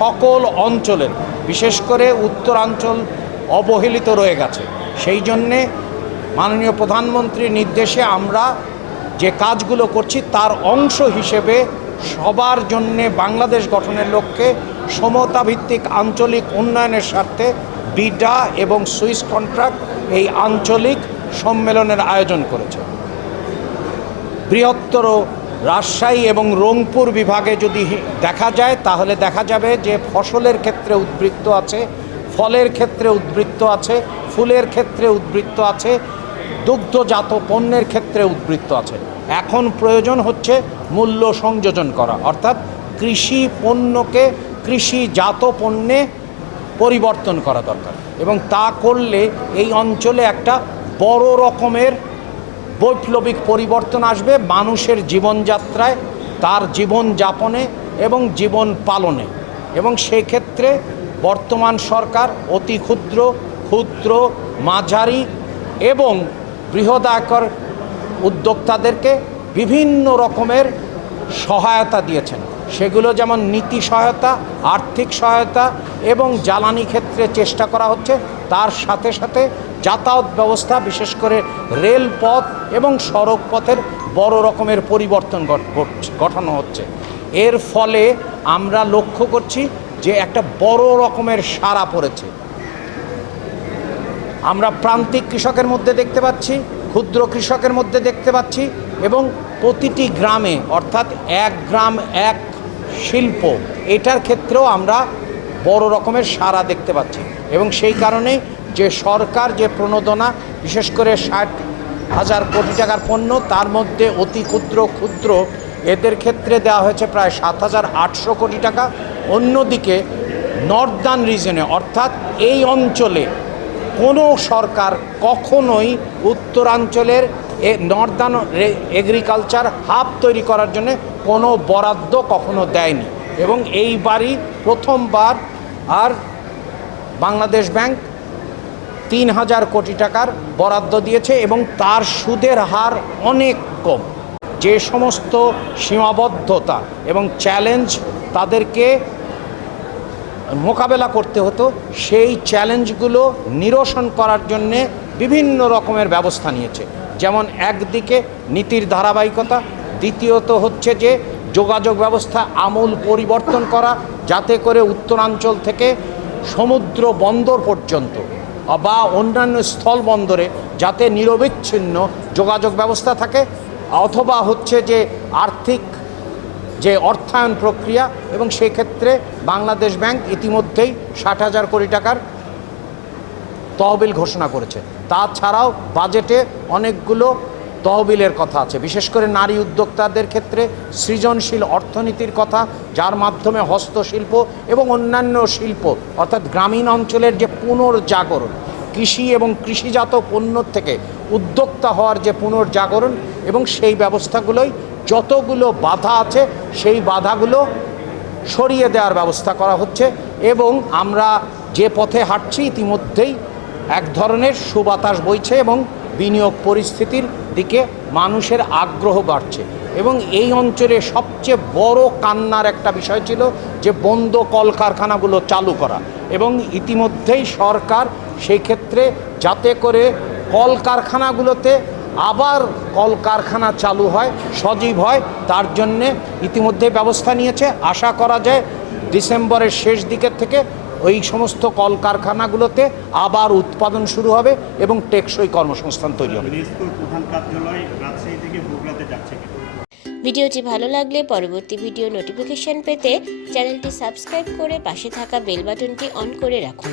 সকল অঞ্চলের, বিশেষ করে উত্তরাঞ্চল অবহেলিত রয়ে গেছে। সেই জন্যে মাননীয় প্রধানমন্ত্রীর নির্দেশে আমরা যে কাজগুলো করছি তার অংশ হিসেবে সবার জন্যে বাংলাদেশ গঠনের লক্ষ্যে সমতাভিত্তিক আঞ্চলিক উন্নয়নের স্বার্থে বিডা এবং সুইস কন্ট্রাক্ট এই আঞ্চলিক সম্মেলনের আয়োজন করেছে। বৃহত্তর রাজশাহী এবং রংপুর বিভাগে যদি দেখা যায় তাহলে দেখা যাবে যে ফসলের ক্ষেত্রে উদ্বৃত্ত আছে, ফলের ক্ষেত্রে উদ্বৃত্ত আছে, ফুলের ক্ষেত্রে উদ্বৃত্ত আছে, দুগ্ধজাত পণ্যের ক্ষেত্রে উদ্বৃত্ত আছে। এখন প্রয়োজন হচ্ছে মূল্য সংযোজন করা, অর্থাৎ কৃষি পণ্যকে কৃষিজাত পণ্যে পরিবর্তন করা দরকার, এবং তা করলে এই অঞ্চলে একটা বড় রকমের বৈপ্লবিক পরিবর্তন আসবে মানুষের জীবনযাত্রায়, তার জীবনযাপনে এবং জীবন পালনে। এবং সেক্ষেত্রে বর্তমান সরকার অতি ক্ষুদ্র, ক্ষুদ্র, মাঝারি এবং বৃহদায়কর উদ্যোক্তাদেরকে বিভিন্ন রকমের সহায়তা দিয়েছেন। সেগুলো যেমন নীতি সহায়তা, আর্থিক সহায়তা এবং জ্বালানি ক্ষেত্রে চেষ্টা করা হচ্ছে। তার সাথে সাথে যাতায়াত ব্যবস্থা, বিশেষ করে রেলপথ এবং সড়ক পথের বড় রকমের পরিবর্তন ঘটানো হচ্ছে। এর ফলে আমরা লক্ষ্য করছি যে একটা বড় রকমের সাড়া পড়েছে। আমরা প্রান্তিক কৃষকের মধ্যে দেখতে পাচ্ছি, ক্ষুদ্র কৃষকের মধ্যে দেখতে পাচ্ছি, এবং প্রতিটি গ্রামে, অর্থাৎ এক গ্রাম এক শিল্প, এটার ক্ষেত্রেও আমরা বড় রকমের সাড়া দেখতে পাচ্ছি। এবং সেই কারণেই যে সরকার যে প্রণোদনা, বিশেষ করে 60,000 কোটি টাকার পণ্য, তার মধ্যে অতি ক্ষুদ্র ক্ষুদ্র এদের ক্ষেত্রে দেওয়া হয়েছে প্রায় 7,800 কোটি টাকা। অন্যদিকে নর্দার্ন রিজনে, অর্থাৎ এই অঞ্চলে কোনো সরকার কখনোই উত্তরাঞ্চলের নর্দার্ন এগ্রিকালচার হাব তৈরি করার জন্য কোনো বরাদ্দ কখনো দেয়নি। এবং এইবারই প্রথমবার আর বাংলাদেশ ব্যাংক 3,000 কোটি টাকার বরাদ্দ দিয়েছে, এবং তার সুদের হার অনেক কম। যে সমস্ত সীমাবদ্ধতা এবং চ্যালেঞ্জ তাদেরকে মোকাবেলা করতে হতো, সেই চ্যালেঞ্জগুলো নিরসন করার জন্যে বিভিন্ন রকমের ব্যবস্থা নিয়েছে। যেমন একদিকে নীতির ধারাবাহিকতা, দ্বিতীয়ত হচ্ছে যে যোগাযোগ ব্যবস্থা আমূল পরিবর্তন করা, যাতে করে উত্তরাঞ্চল থেকে সমুদ্র বন্দর পর্যন্ত বা অন্যান্য স্থল বন্দরে যাতে নিরবিচ্ছিন্ন যোগাযোগ ব্যবস্থা থাকে, অথবা হচ্ছে যে আর্থিক যে অর্থায়ন প্রক্রিয়া। এবং সেক্ষেত্রে বাংলাদেশ ব্যাংক ইতিমধ্যেই 60,000 কোটি টাকার তহবিল ঘোষণা করেছে। তাছাড়াও বাজেটে অনেকগুলো তহবিলের কথা আছে, বিশেষ করে নারী উদ্যোক্তাদের ক্ষেত্রে সৃজনশীল অর্থনীতির কথা, যার মাধ্যমে হস্তশিল্প এবং অন্যান্য শিল্প, অর্থাৎ গ্রামীণ অঞ্চলের যে পুনর্জাগরণ, কৃষি এবং কৃষিজাত পণ্য থেকে উদ্যোক্তা হওয়ার যে পুনর্জাগরণ, এবং সেই ব্যবস্থাগুলোই যতগুলো বাধা আছে সেই বাধাগুলো সরিয়ে দেওয়ার ব্যবস্থা করা হচ্ছে। এবং আমরা যে পথে হাঁটছি ইতিমধ্যেই এক ধরনের সুবাতাস বইছে এবং বিনিয়োগ পরিস্থিতির দিকে মানুষের আগ্রহ বাড়ছে। এবং এই অঞ্চলে সবচেয়ে বড় কান্নার একটা বিষয় ছিল যে বন্ধ কলকারখানাগুলো চালু করা, এবং ইতিমধ্যেই সরকার সেই ক্ষেত্রে যাতে করে কলকারখানাগুলোতে আবার কলকারখানা চালু হয়, সজীব হয়, তার জন্যে ইতিমধ্যে ব্যবস্থা নিয়েছে। আশা করা যায় ডিসেম্বরের শেষ দিকের থেকে ওই সমস্ত কলকারখানাগুলোতে আবার উৎপাদন শুরু হবে এবং টেকসই কর্মসংস্থান তৈরি হবে। ভিডিওটি ভালো লাগলে পরবর্তী ভিডিও নোটিফিকেশন পেতে চ্যানেলটি সাবস্ক্রাইব করে পাশে থাকা বেল বাটনটি অন করে রাখুন।